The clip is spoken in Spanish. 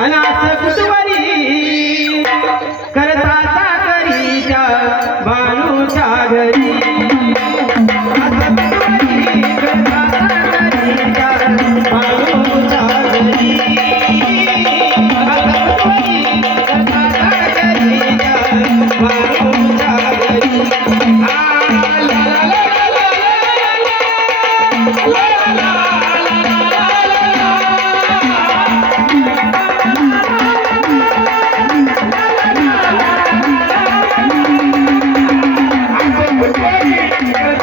来呀 Thank.